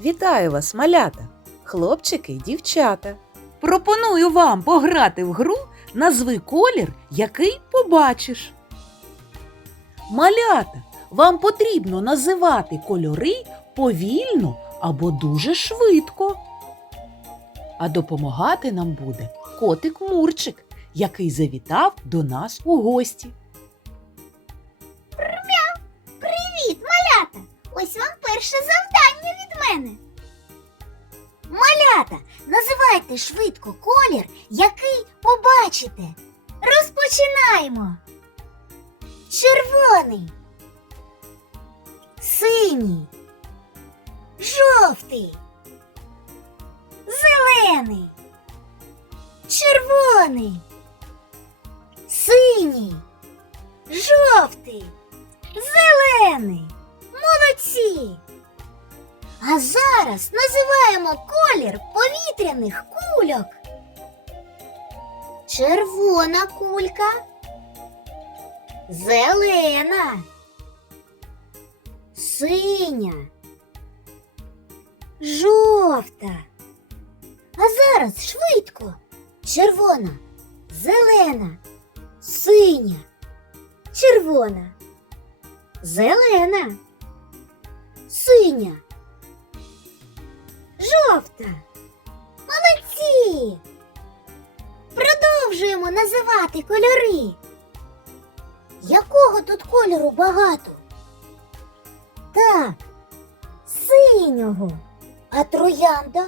Вітаю вас, малята, хлопчики й дівчата. Пропоную вам пограти в гру Назви колір, який побачиш. Малята, вам потрібно називати кольори повільно або дуже швидко. А допомагати нам буде котик Мурчик, який завітав до нас у гості. Малята, називайте швидко колір, який побачите. Розпочинаємо. Червоний, синій, жовтий, зелений, червоний, синій, жовтий, зелений. А зараз називаємо колір повітряних кульок. Червона кулька, зелена, синя, жовта. А зараз швидко. Червона, зелена, синя, червона, зелена синя, жовта. Молодці! Продовжуємо називати кольори. Якого тут кольору багато? Так, синього. А троянда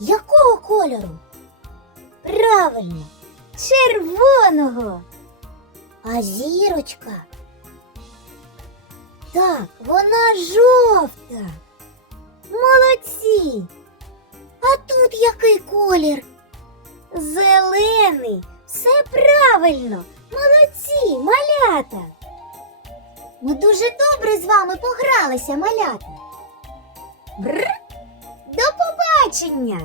якого кольору? Правильно, червоного. А зірочка так, вона жовта. Який колір? Зелений. Все правильно. Молодці, малята. Ми дуже добре з вами погралися, малята. Бр. До побачення.